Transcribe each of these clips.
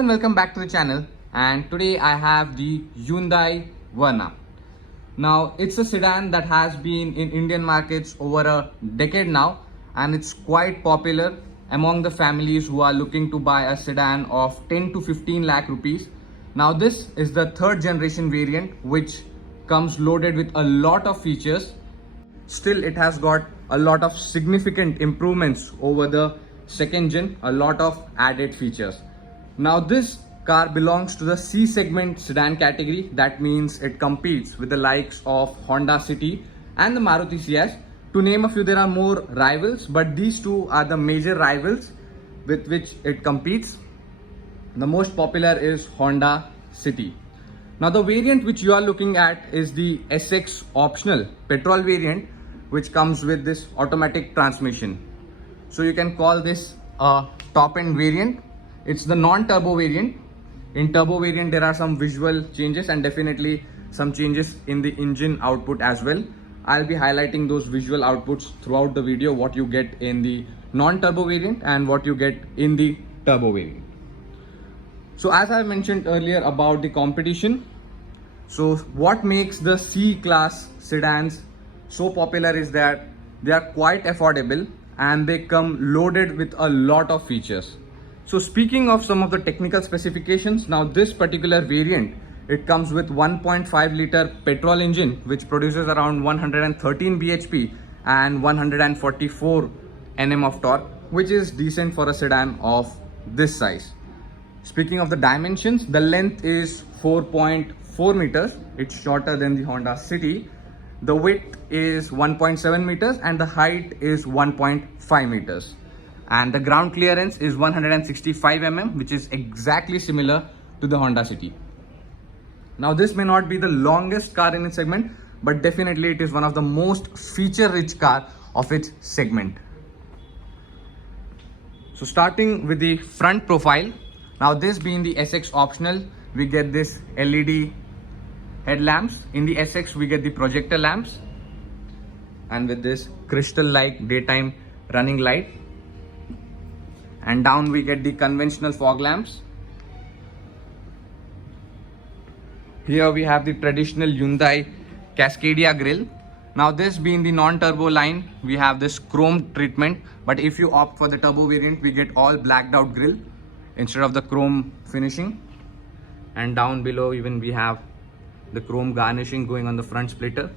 Hello and welcome back to the channel, and today I have the Hyundai Verna. Now it's a sedan that has been in Indian markets over a decade now, and it's quite popular among the families who are looking to buy a sedan of 10 to 15 lakh rupees. Now this is the third generation variant which comes loaded with a lot of features. Still, it has got a lot of significant improvements over the second gen, a lot of added features. Now this car belongs to the C segment sedan category. That means it competes with the likes of Honda City and the Maruti CS. To name a few, there are more rivals, but these two are the major rivals with which it competes. The most popular is Honda City. Now the variant which you are looking at is the SX optional petrol variant, which comes with this automatic transmission. So you can call this a top end variant. It's the non-turbo variant. In turbo variant there are some visual changes and definitely some changes in the engine output as well. I'll be highlighting those visual outputs throughout the video, what you get in the non-turbo variant and what you get in the turbo variant. So as I mentioned earlier about the competition, so what makes the C-class sedans so popular is that they are quite affordable and they come loaded with a lot of features. So speaking of some of the technical specifications, now this particular variant, it comes with 1.5 liter petrol engine which produces around 113 bhp and 144 Nm of torque, which is decent for a sedan of this size. Speaking of the dimensions, the length is 4.4 meters. It's shorter than the Honda City. The width is 1.7 meters and the height is 1.5 meters. And the ground clearance is 165 mm, which is exactly similar to the Honda City. Now this may not be the longest car in its segment, but definitely it is one of the most feature-rich car of its segment. So starting with the front profile, now this being the SX optional, we get this LED headlamps. In the SX we get the projector lamps, and with this crystal-like daytime running light. And down we get the conventional fog lamps. Here we have the traditional Hyundai Cascadia grille. Now this being the non-turbo line, we have this chrome treatment, but if you opt for the turbo variant, we get all blacked out grille instead of the chrome finishing. And down below even we have the chrome garnishing going on the front splitter.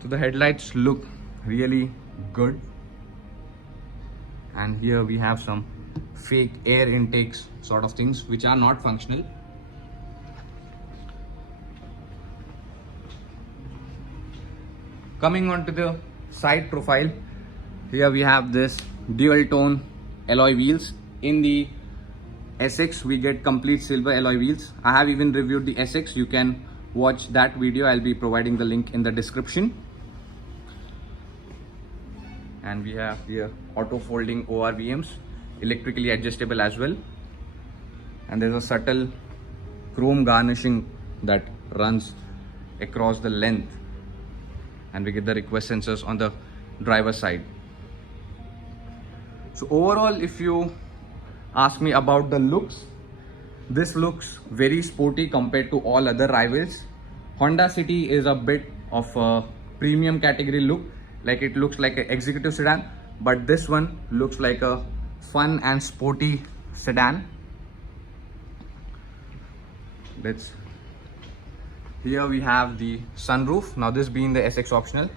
So the headlights look really good. And here we have some fake air intakes sort of things which are not functional. Coming on to the side profile, here we have this dual tone alloy wheels. In the SX we get complete silver alloy wheels. I have even reviewed the SX. You can watch that video. I'll be providing the link in the description. And we have here auto folding ORVMs, electrically adjustable as well. And there's a subtle chrome garnishing that runs across the length. And we get the request sensors on the driver's side. So overall, if you ask me about the looks, this looks very sporty compared to all other rivals. Honda City is a bit of a premium category look, like it looks like an executive sedan, but this one looks like a fun and sporty sedan. Here we have the sunroof. Now this being the SX optional,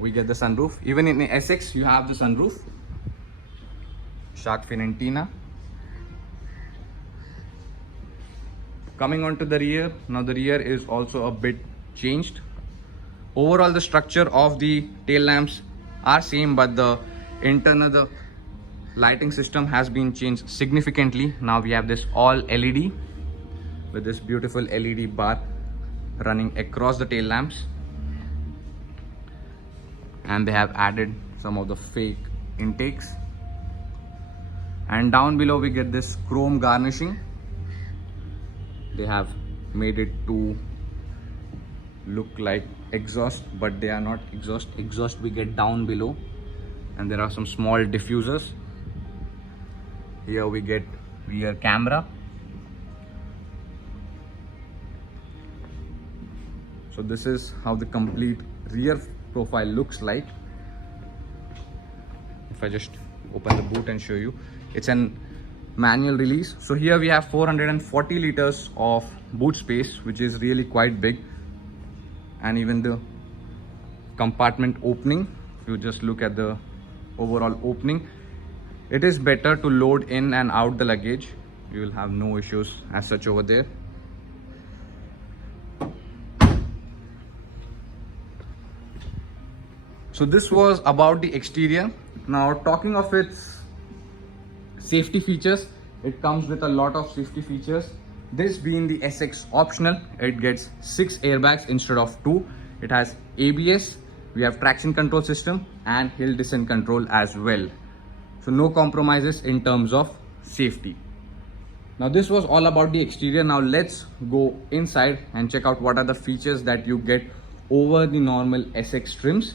we get the sunroof. Even in the SX you have the sunroof, shark fin antenna. Coming on to the rear, now the rear is also a bit changed. Overall the structure of the tail lamps are same, but the internal lighting system has been changed significantly. Now we have this all LED with this beautiful LED bar running across the tail lamps, and they have added some of the fake intakes. And down below we get this chrome garnishing. They have made it to look like exhaust, but they are not exhaust we get down below, and there are some small diffusers. Here we get rear camera. So this is how the complete rear profile looks like. If I just open the boot and show you, it's an manual release. So here we have 440 liters of boot space, which is really quite big. And even the compartment opening, if you just look at the overall opening, it is better to load in and out the luggage. You will have no issues as such over there. So this was about the exterior. Now talking of its safety features, it comes with a lot of safety features. This being the SX optional, it gets 6 airbags instead of 2. It has ABS, we have traction control system and hill descent control as well. So no compromises in terms of safety. Now this was all about the exterior. Now let's go inside and check out what are the features that you get over the normal SX trims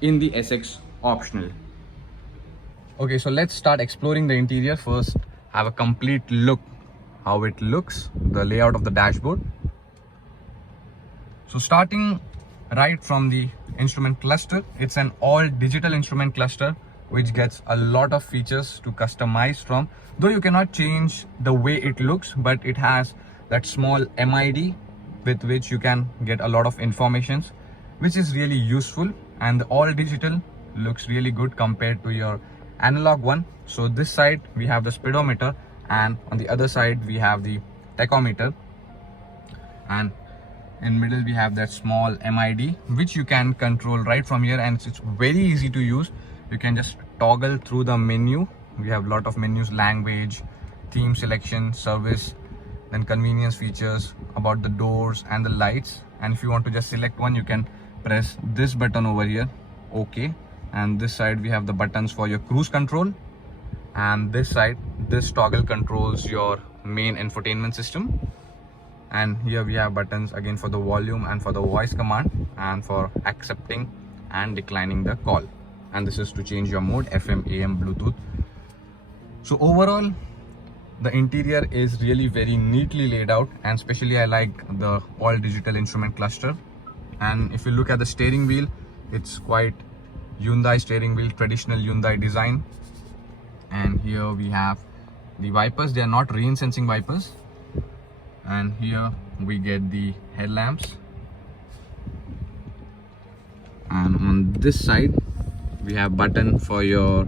in the SX optional. Okay, so let's start exploring the interior. First, have a complete look how it looks, the layout of the dashboard. So starting right from the instrument cluster, it's an all digital instrument cluster which gets a lot of features to customize from. Though you cannot change the way it looks, but it has that small MID with which you can get a lot of informations, which is really useful. And the all digital looks really good compared to your analog one. So this side we have the speedometer, and on the other side we have the tachometer, and in middle we have that small MID which you can control right from here, and it's very easy to use. You can just toggle through the menu. We have a lot of menus: language, theme selection, service, then convenience features, about the doors and the lights. And if you want to just select one, you can press this button over here, okay. And this side we have the buttons for your cruise control, and this side, this toggle controls your main infotainment system. And here we have buttons again for the volume and for the voice command, and for accepting and declining the call. And this is to change your mode, FM, AM, Bluetooth. So overall, the interior is really very neatly laid out, and especially I like the all digital instrument cluster. And if you look at the steering wheel, it's quite Hyundai steering wheel, traditional Hyundai design. And here we have the wipers. They are not rain sensing wipers. And here we get the headlamps. And on this side we have button for your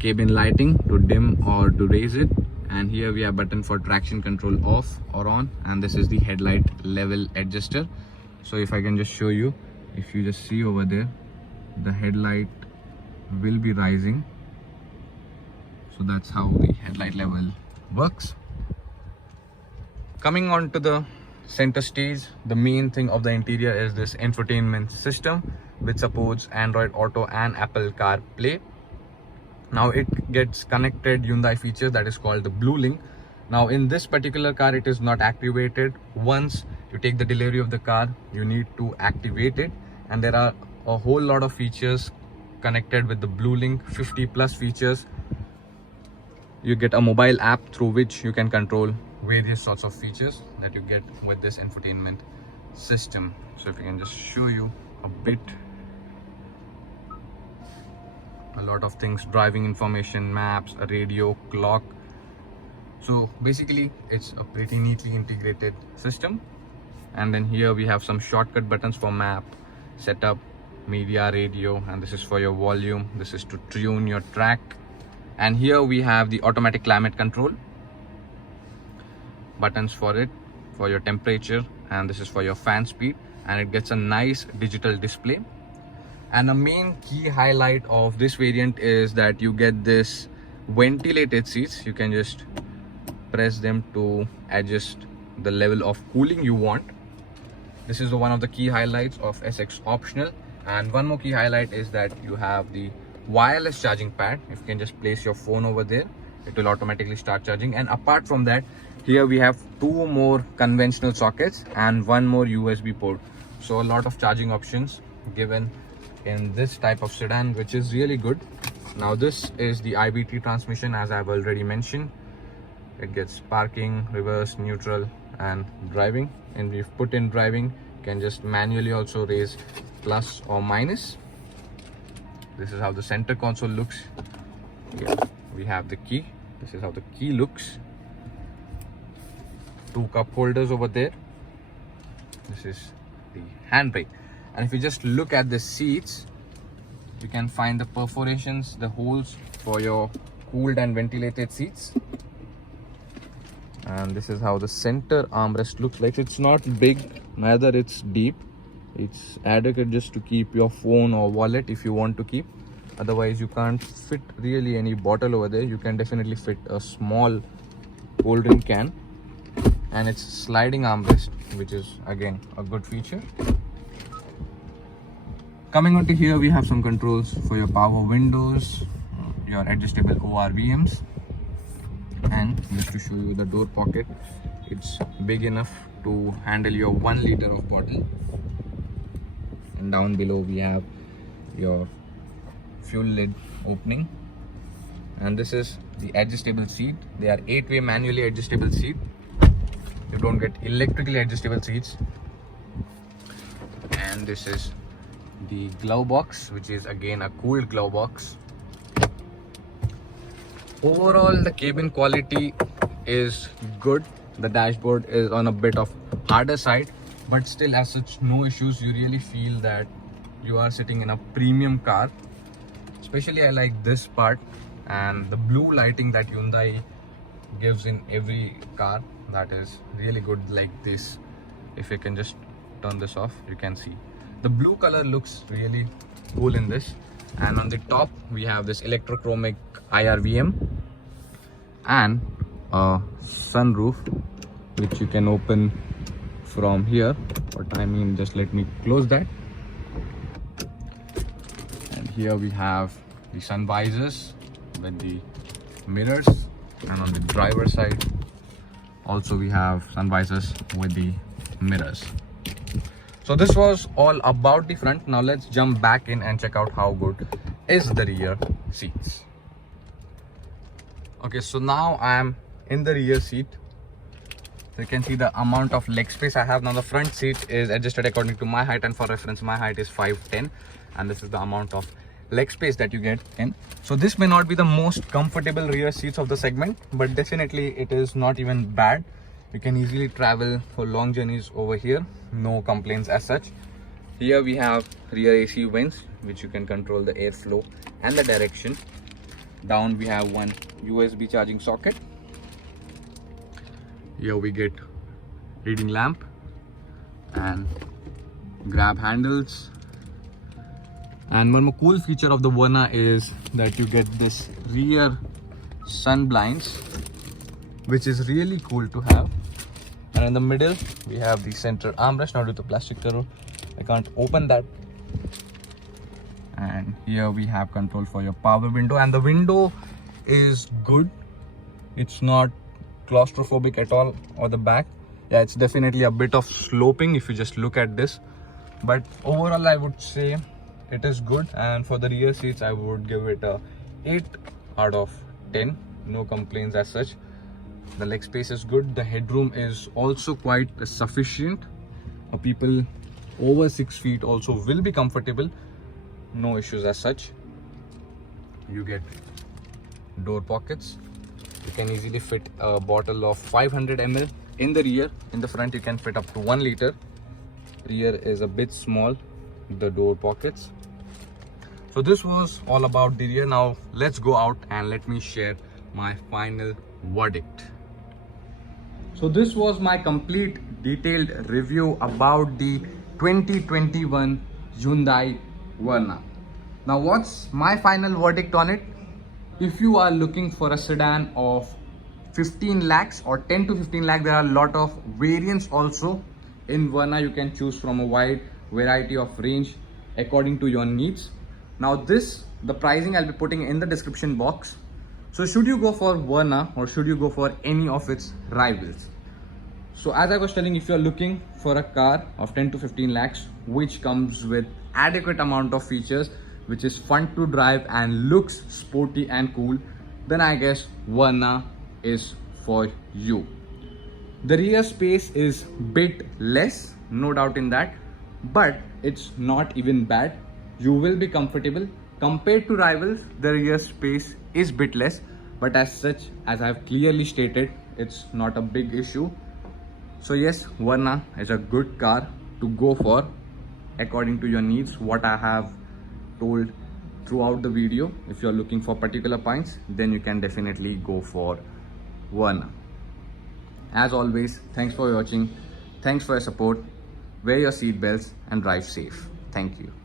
cabin lighting to dim or to raise it. And here we have button for traction control off or on, and this is the headlight level adjuster. So if I can just show you, if you just see over there, the headlight will be rising. So that's how the headlight level works. Coming on to the center stage, the main thing of the interior is this infotainment system, which supports Android Auto and Apple CarPlay. Now it gets connected Hyundai feature that is called the Blue Link. Now in this particular car, it is not activated. Once you take the delivery of the car, you need to activate it, and there are a whole lot of features connected with the Blue Link, 50 plus features. You get a mobile app through which you can control various sorts of features that you get with this infotainment system. So if you can just show you a bit, a lot of things: driving information, maps, a radio, clock. So basically it's a pretty neatly integrated system. And then here we have some shortcut buttons for map, setup, media, radio, and this is for your volume. This is to tune your track. And here we have the automatic climate control, buttons for it, for your temperature, and this is for your fan speed, and it gets a nice digital display. And the main key highlight of this variant is that you get this ventilated seats. You can just press them to adjust the level of cooling you want. This is one of the key highlights of SX optional. And one more key highlight is that you have the wireless charging pad. If you can just place your phone over there, it will automatically start charging. And apart from that, here we have 2 more conventional sockets and 1 more USB port. So a lot of charging options given in this type of sedan, which is really good. Now this is the IBT transmission, as I've already mentioned. It gets parking, reverse, neutral and driving. And we've put in driving, you can just manually also raise plus or minus. This is how the center console looks. Here we have the key. This is how the key looks. 2 cup holders over there. This is the handbrake. And if you just look at the seats, you can find the perforations, the holes for your cooled and ventilated seats. And this is how the center armrest looks like. It's not big, neither it's deep. It's adequate just to keep your phone or wallet if you want to keep. Otherwise you can't fit really any bottle over there. You can definitely fit a small cold drink can. And it's sliding armrest, which is again a good feature. Coming onto here, we have some controls for your power windows, your adjustable ORVMs, and just to show you the door pocket, it's big enough to handle your 1 liter of bottle. And down below we have your fuel lid opening, and this is the adjustable seat. They are 8-way manually adjustable seat. You don't get electrically adjustable seats. And this is the glove box, which is again a cooled glove box. Overall, the cabin quality is good. The dashboard is on a bit of harder side, but still as such no issues. You really feel that you are sitting in a premium car. Especially I like this part and the blue lighting that Hyundai gives in every car. That is really good, like this. If you can just turn this off, you can see the blue color looks really cool in this. And on the top we have this electrochromic IRVM and a sunroof, which you can open from here. But I mean, just let me close that. And here we have the sun visors with the mirrors, and on the driver's side also we have sun visors with the mirrors. So this was all about the front. Now let's jump back in and check out how good is the rear seats. Okay, so now I am in the rear seat. So you can see the amount of leg space I have. Now the front seat is adjusted according to my height, and for reference my height is 5'10", and this is the amount of leg space that you get in. So this may not be the most comfortable rear seats of the segment, but definitely it is not even bad. You can easily travel for long journeys over here, no complaints as such. Here we have rear AC vents, which you can control the airflow and the direction. Down we have one USB charging socket. Here we get reading lamp and grab handles. And one more cool feature of the Verna is that you get this rear sun blinds, which is really cool to have. And in the middle we have the center armrest. Now due to plastic cover, I can't open that. And here we have control for your power window, and the window is good. It's not claustrophobic at all, or the back. Yeah, it's definitely a bit of sloping if you just look at this, but overall I would say it is good. And for the rear seats I would give it a 8 out of 10. No complaints as such. The leg space is good. The headroom is also quite sufficient. People over 6 feet also will be comfortable. No issues as such. You get door pockets. You can easily fit a bottle of 500 ml in the rear. In the front you can fit up to 1 liter. Rear is a bit small, the door pockets. So this was all about the rear. Now let's go out and let me share my final verdict. So this was my complete detailed review about the 2021 Hyundai Verna. Now what's my final verdict on it? If you are looking for a sedan of 15 lakhs or 10 to 15 lakh, there are a lot of variants also in Verna. You can choose from a wide variety of range according to your needs. Now the pricing I'll be putting in the description box. So should you go for Verna or should you go for any of its rivals? So as I was telling, if you're looking for a car of 10 to 15 lakhs which comes with adequate amount of features, which is fun to drive and looks sporty and cool, then I guess Verna is for you. The rear space is bit less, no doubt in that, but it's not even bad. You will be comfortable. Compared to rivals, the rear space is bit less, but as such, as I have clearly stated, it's not a big issue. So yes, Verna is a good car to go for according to your needs, what I have told throughout the video. If you're looking for particular points, then you can definitely go for Verna. As always, thanks for watching. Thanks for your support. Wear your seatbelts and drive safe. Thank you.